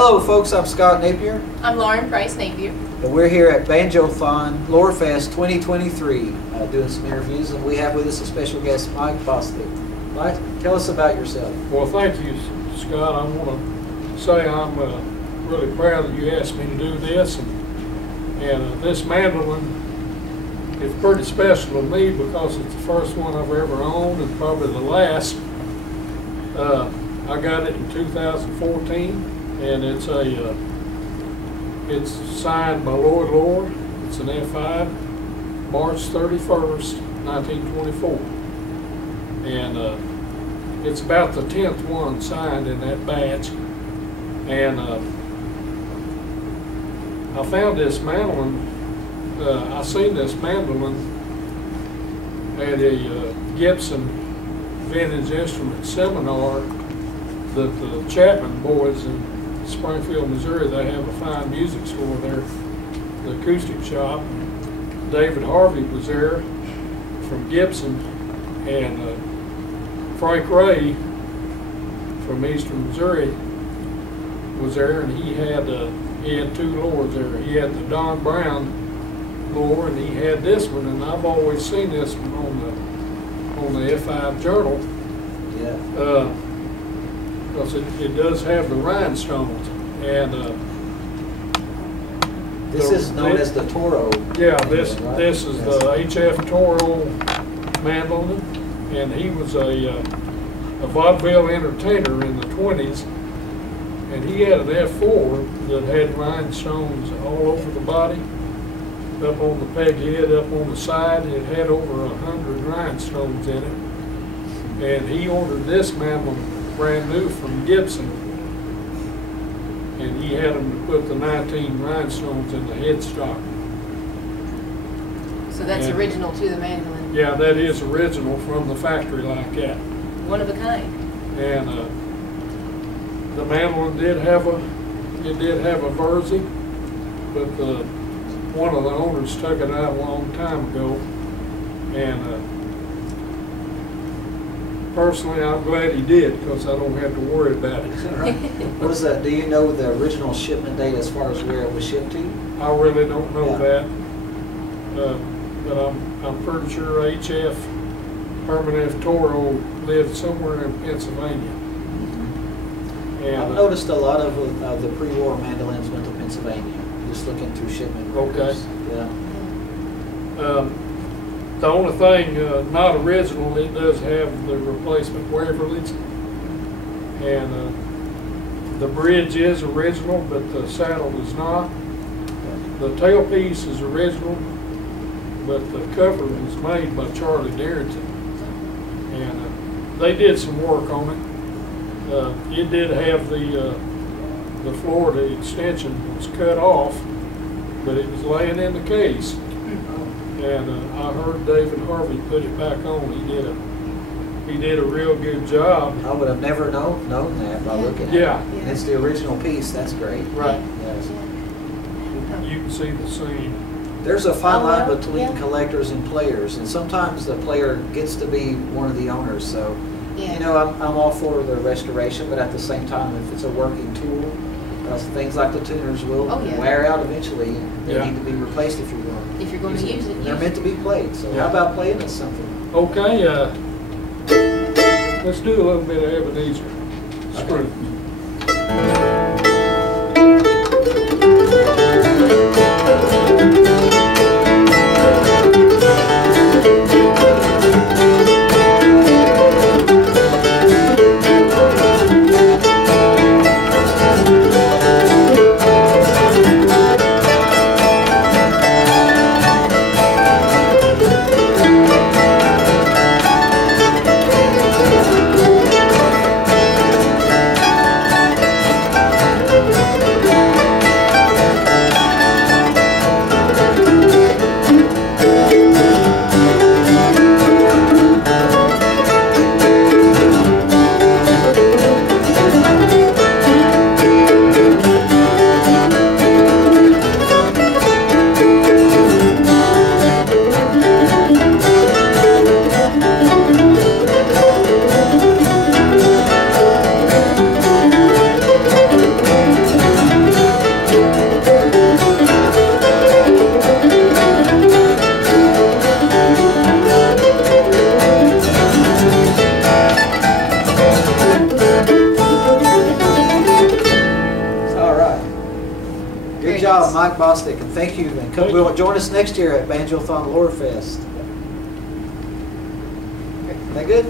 Hello folks, I'm Scott Napier. I'm Lauren Price Napier. And we're here at Banjothon Loarfest 2023 doing some interviews, and we have with us a special guest, Mike Bostic. Mike, tell us about yourself. Well, thank you, Scott. I want to say I'm really proud that you asked me to do this, and this mandolin is pretty special to me because it's the first one I've ever owned and probably the last. I got it in 2014. And it's signed by Loar. It's an F-5, March 31st, 1924. And it's about the 10th one signed in that batch. And I found this mandolin, I seen this mandolin at a Gibson vintage instrument seminar that the Chapman boys in Springfield, Missouri, they have a fine music store there, the acoustic shop. David Harvey was there from Gibson, and Frank Ray from Eastern Missouri was there, and he had two Loars there. He had the Don Brown Loar, and he had this one, and I've always seen this one on the F-5 journal. Yeah. Because it does have the rhinestones, and this is known as the Toro. Yeah, this right? this is the H.F. Toro mandolin, and he was a vaudeville entertainer in the 20s, and he had an F4 that had rhinestones all over the body, up on the peg head, up on the side. It had over 100 rhinestones in it, and he ordered this mandolin brand new from Gibson, and he had them to put the 19 rhinestones in the headstock. So that's original to the mandolin? Yeah, that is original from the factory like that. One of a kind. And the mandolin did have a Verzi, but one of the owners took it out a long time ago, and personally, I'm glad he did, because I don't have to worry about it. Right. What is that? Do you know the original shipment date as far as where it was shipped to? I really don't know Yeah. that, but I'm pretty sure H.F. Herman F. Toro lived somewhere in Pennsylvania. Mm-hmm. And I've noticed a lot of the pre-war mandolins went to Pennsylvania, just looking through shipment records. Okay. Yeah. The only thing not original, it does have the replacement Waverleys, and the bridge is original, but the saddle is not. The tailpiece is original, but the cover was made by Charlie Darrington, and they did some work on it. It did have the Florida extension was cut off, but it was laying in the case. And I heard David Harvey put it back on. He did a real good job. I would have never known that by looking at it. Yeah. And it's the original piece. That's great. Right. Yes. You can see the seam. There's a fine line well, between yeah. collectors and players, and sometimes the player gets to be one of the owners. So, Yeah. you know, I'm all for the restoration, but at the same time, if it's a working tool, things like the tuners will Oh, yeah. wear out eventually, and they Yeah. need to be replaced if you're going to use it. They're meant to be played. So Yeah. how about playing us something? Okay, let's do a little bit of Ebenezer. Okay. job, Mike Bostic, and thank you. And Thank will you. join us next year at Banjothon Loarfest. That good?